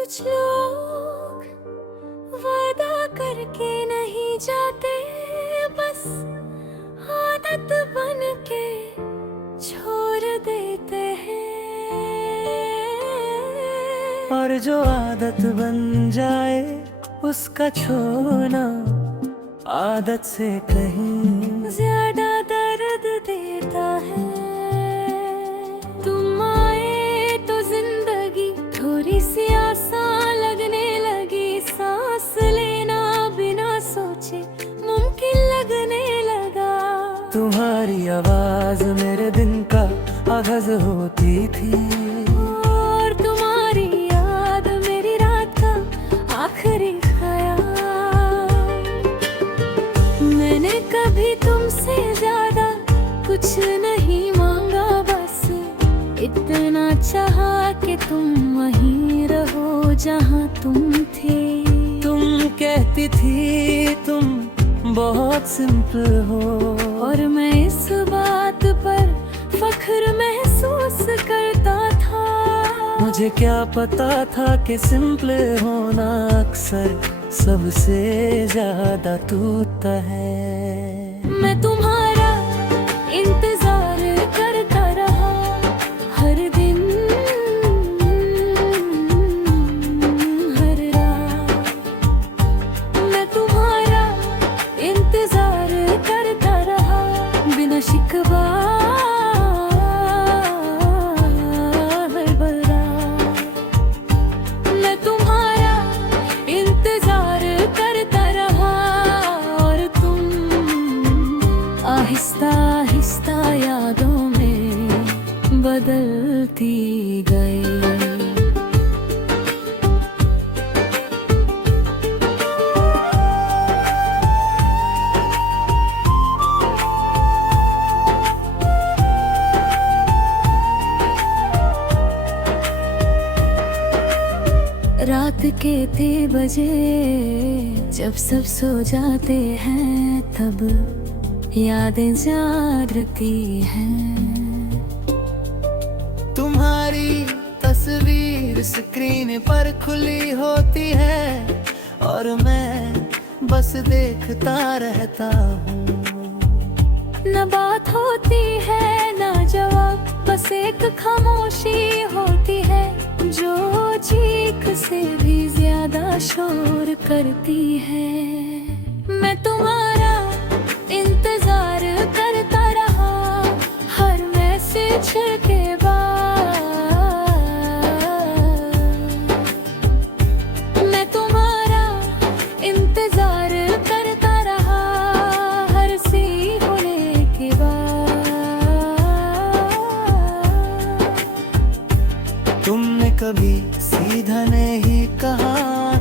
कुछ लोग वादा करके नहीं जाते, बस आदत बन के छोड़ देते हैं। और जो आदत बन जाए उसका छोड़ना आदत से कहीं ज्यादा दर्द देता है। तुम आए तो जिंदगी थोड़ी सी आसान लगने लगी, सांस लेना बिना सोचे मुमकिन लगने लगा। तुम्हारी आवाज मेरे दिन का आगाज होती थी, और तुम्हारी याद मेरी रात का आखिरी ख्याल। मैंने कभी तुमसे ज्यादा कुछ नहीं मांगा, बस इतना चाहा कि तुम वहीं रहो जहाँ तुम थे। तुम कहती थी तुम बहुत सिंपल हो, और मैं इस बात पर फख्र महसूस करता था। मुझे क्या पता था कि सिंपल होना अक्सर सबसे ज्यादा टूटता है। मैं तुम्हारा इंतजार करता रहा हर दिन हर रात। मैं तुम्हारा इंतजार करता रहा बिना शिकवा हर बारात। मैं तुम्हारा इंतजार करता रहा और तुम आहिस्ता आहिस्ता यादों में बदलती गई। रात के 3 बजे जब सब सो जाते हैं, तब यादें जागती हैं। तुम्हारी तस्वीर स्क्रीन पर खुली होती है और मैं बस देखता रहता हूँ। न बात होती है न जवाब, बस एक खामोशी होती है जो चीख से भी ज्यादा शोर करती है। मैं तुम्हारा इंतजार करता रहा हर मैसेज के बाद। मैं तुम्हारा इंतजार करता रहा हर सी होने के बाद। तुमने कभी सीधा नहीं कहा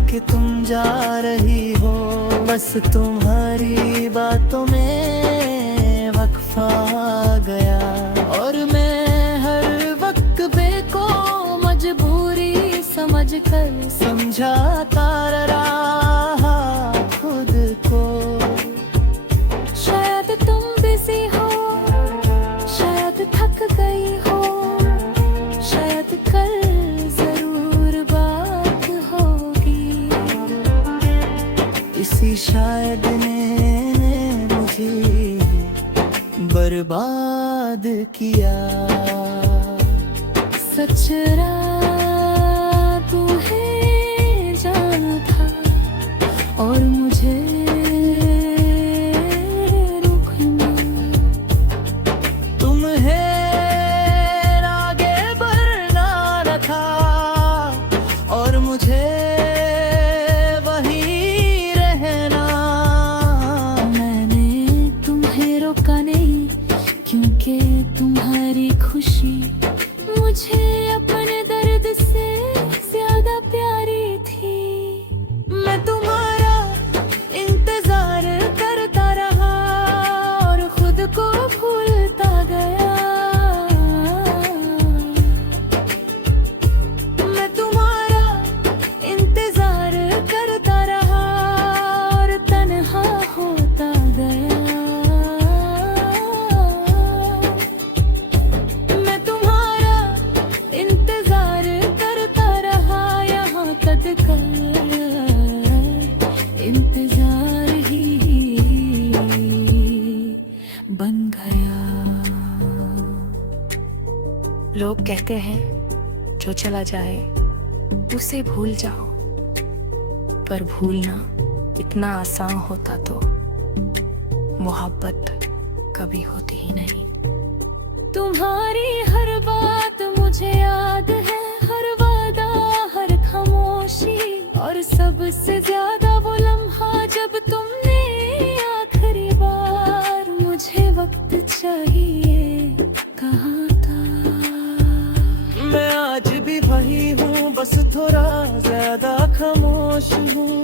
कि तुम जा रही हो, बस तुम्हारी बातों में वक्फा आ गया। और मैं हर वक्त बेको मजबूरी समझकर समझाता रहा खुद को। शायद तुम बिजी हो, शायद थक गई हो, शायद कल जरूर बात होगी। इसी शायद ने मुझे बर्बाद किया। सच रात तुम्हें जाना था और मुझे रुकना। तुम्हें आगे बढ़ना न था और मुझे वहीं रहना। मैंने तुम्हें रोका नहीं क्योंकि तुम्हारी खुशी मुझे अपने दर्द से ज्यादा प्यारी थी। मैं तुम्हारा इंतजार करता रहा और खुद को भूलता गया। मैं तुम्हारा इंतजार करता रहा और तन्हा होता गया। मैं तुम्हारा इंतजार लोग कहते हैं जो चला जाए उसे भूल जाओ, पर भूलना इतना आसान होता तो मोहब्बत कभी होती ही नहीं। तुम्हारी हर बात मुझे याद है, हर वादा हर खामोशी, और सबसे ज्यादा वो लम्हा जब तुमने आखिरी बार मुझे वक्त चाहिए कहा था। मैं आज भी वही हूँ, बस थोड़ा ज्यादा खामोश हूँ।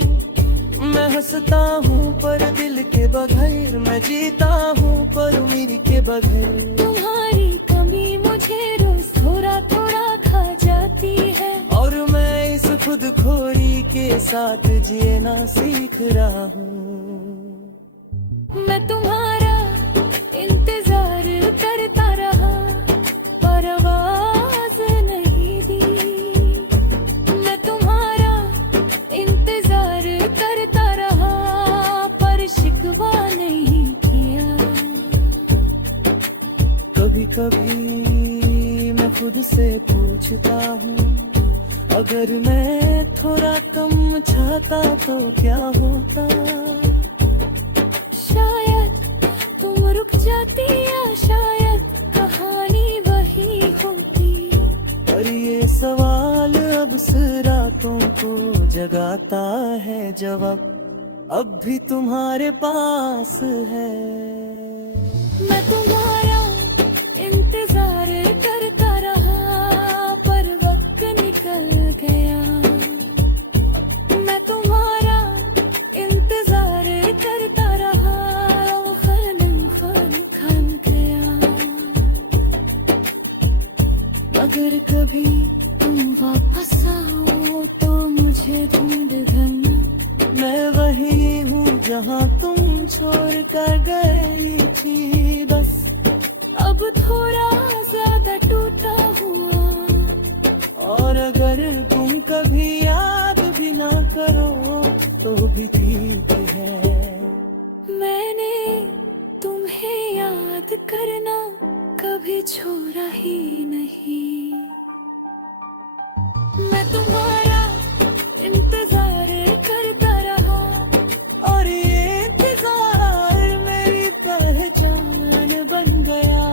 मैं हंसता हूँ पर दिल के बगैर, मैं जीता हूँ पर उम्र के बगैर। तुम्हारी कमी मुझे रोज थोड़ा थोड़ा खा जाती है, और मैं इस खुद खोरी के साथ जीना सीख रहा हूँ। मैं तुम्हारा इंतजार करता रहा पर आवाज नहीं दी। मैं तुम्हारा इंतजार करता रहा पर शिकवा नहीं किया। कभी कभी मैं खुद से पूछता हूँ, अगर मैं थोड़ा कम चाहता तो क्या होता। शायद तुम रुक जाती या शायद कहानी वही होती। पर ये सवाल अब रातों को जगाता है, जवाब अब भी तुम्हारे पास है। मैं तुम्हारा इंतजार करता रहा पर वक्त निकल गया। मैं तुम्हारा इंतजार करता रहा खनन खन गया। अगर कभी तुम वापस आओ तो मुझे ढूंढ लेना। मैं वही हूँ जहाँ तुम छोड़ कर गई थी, बस अब थोड़ा ज्यादा टूटा हुआ। और अगर तुम कभी याद भी ना करो तो भी ठीक है। मैंने तुम्हें याद करना कभी छोड़ा ही नहीं। मैं तुम्हारा इंतजार करता रहा और ये इंतजार मेरी पहचान बन गया।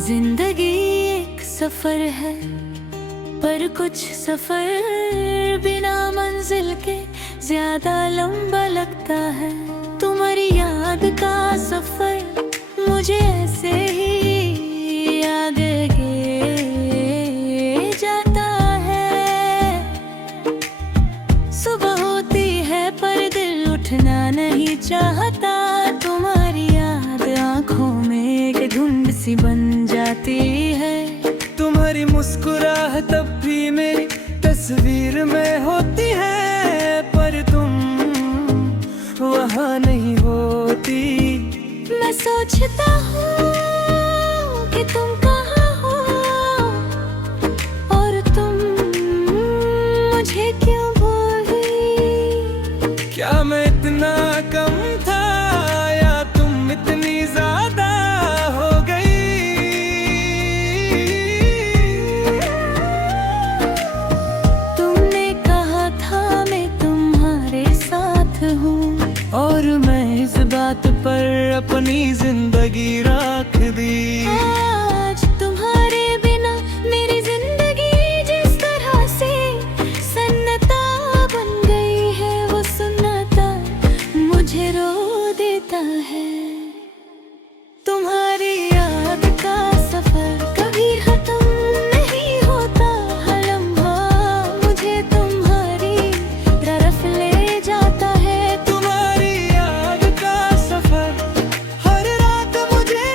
जिंदगी एक सफर है, पर कुछ सफर बिना मंजिल के ज्यादा लंबा लगता है। तुम्हारी याद का सफर मुझे ऐसे ही आगे जाता है। सुबह होती है पर दिल उठना नहीं चाहता। तुम्हारी याद आंखों में एक धुंध सी बन जाती है। तुम्हारी मुस्कुराहट तब भी मेरी तस्वीर में होती है, पर तुम वहाँ नहीं होती। मैं सोचता हूँ कि तुम कहाँ हो और तुम मुझे क्यों भूल गई। क्या मैं इतना कम था या तुम इतनी ज्यादा हो गई। तुमने कहा था मैं तुम्हारे साथ हूँ, और मैं इस बात पर अपनी जिंदगी रख दी। आज तुम्हारे बिना मेरी जिंदगी जिस तरह से सन्नाटा बन गई है, वो सन्नाटा मुझे रो देता है। तुम्हारी याद का सफर कभी खत्म नहीं होता। हर लम्हा मुझे तुम्हारी तरफ ले जाता है। तुम्हारी याद का सफर हर रात मुझे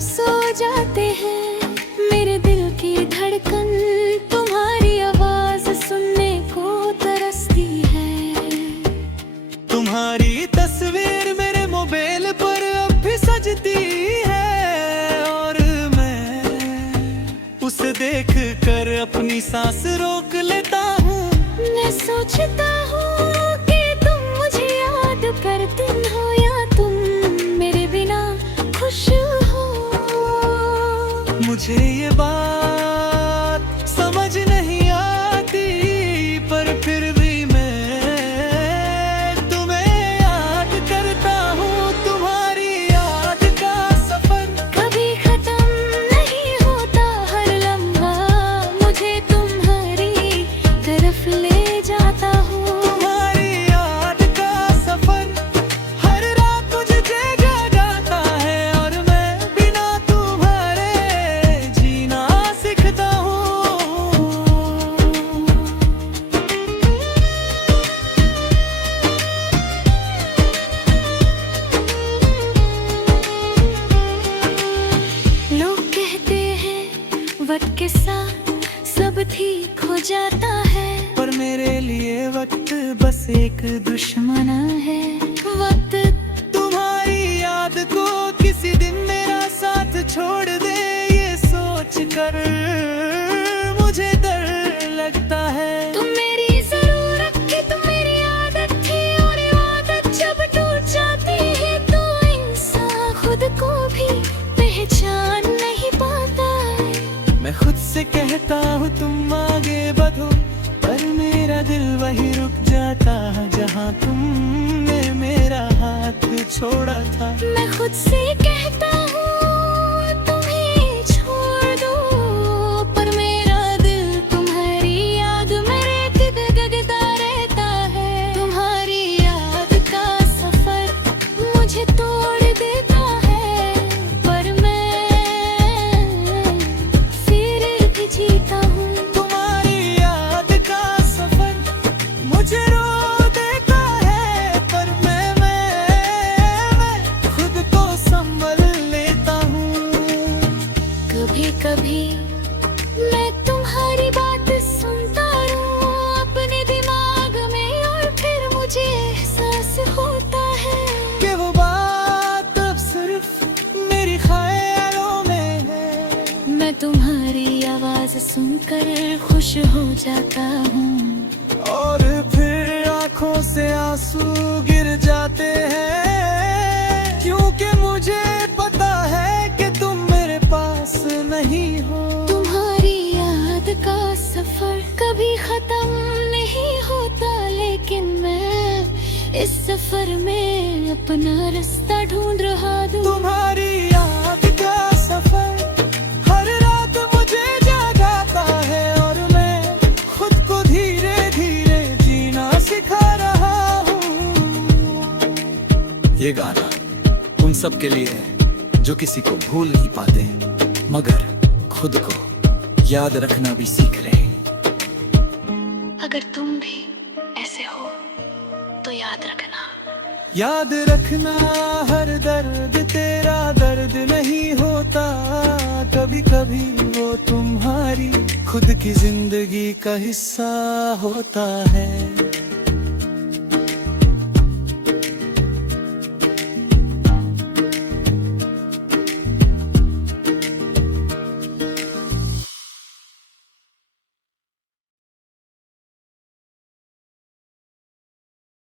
सो जाते हैं। मेरे दिल की धड़कन तुम्हारी आवाज सुनने को तरसती है। तुम्हारी तस्वीर मेरे मोबाइल पर अब भी सजती है, और मैं उसे देख कर अपनी सांस रोक लेता हूँ। मैं सोचता हूँ कि तुम मुझे याद करते हो या तुम मेरे बिना खुश हो। मुझे ये बात समझ नहीं आती, पर फिर भी मैं तुम्हें याद करता हूँ। तुम्हारी याद का सफर कभी खत्म नहीं होता, हर लम्हा मुझे तुम्हारी तरफ ले जाता हूँ। तुम्हारी याद का सफर हर रात मुझे जगाता है, और मैं बिना तुम्हारे जीना सीखता हूँ। लोग कहते हैं वक्त के साथ सब ठीक हो जाता है, पर मेरे लिए वक्त बस एक दुश्मन है वक्त। तुम्हारी याद को किसी दिन मेरा साथ छोड़ दे, ये सोच कर मुझे डर लगता है। तुम मेरी जरूरत की, तुम मेरी आदत थी, और ये आदत जब टूट जाती है तो इंसान खुद को भी पहचान नहीं पाता है। मैं खुद से कहता हूँ तुम आगे बढ़ो, पर मेरा दिल वही रुक जाता है जहाँ तुमने मेरा हाथ छोड़ा था। मैं खुद से कहता हूँ तुम्हें छोड़ दो, पर मेरा दिल तुम्हारी याद में गगदा रहता है। तुम्हारी याद का सफर मुझे तोड़ देता है, पर मैं फिर भी जीता हूँ। तुम्हारी याद का सफर मुझे रो देता है, पर मैं खुद को संभल लेता हूँ। कभी कभी मैं तुम्हारी बात सुनता हूँ अपने दिमाग में, और फिर मुझे एहसास होता है कि वो बात अब सिर्फ मेरी ख्यालों में है। मैं तुम्हारी आवाज सुनकर खुश हो जाता हूँ, और फिर आंखों से आंसू गिर जाते हैं, क्योंकि मुझे पता है कि तुम मेरे पास नहीं हो। तुम्हारी याद का सफर कभी खत्म नहीं होता, लेकिन मैं इस सफर में अपना रास्ता ढूंढ रहा हूँ। तुम्हारी याद का सफर हर रात मुझे जगाता है, और मैं खुद को धीरे धीरे जीना सिखा रहा हूँ। ये गाना उन सब के लिए है जो किसी को भूल नहीं पाते, मगर खुद को याद रखना भी सीख रहे हैं। अगर तुम भी ऐसे हो तो याद रखना। याद रखना हर दर्द तेरा दर्द नहीं होता, कभी कभी वो तुम्हारी खुद की जिंदगी का हिस्सा होता है।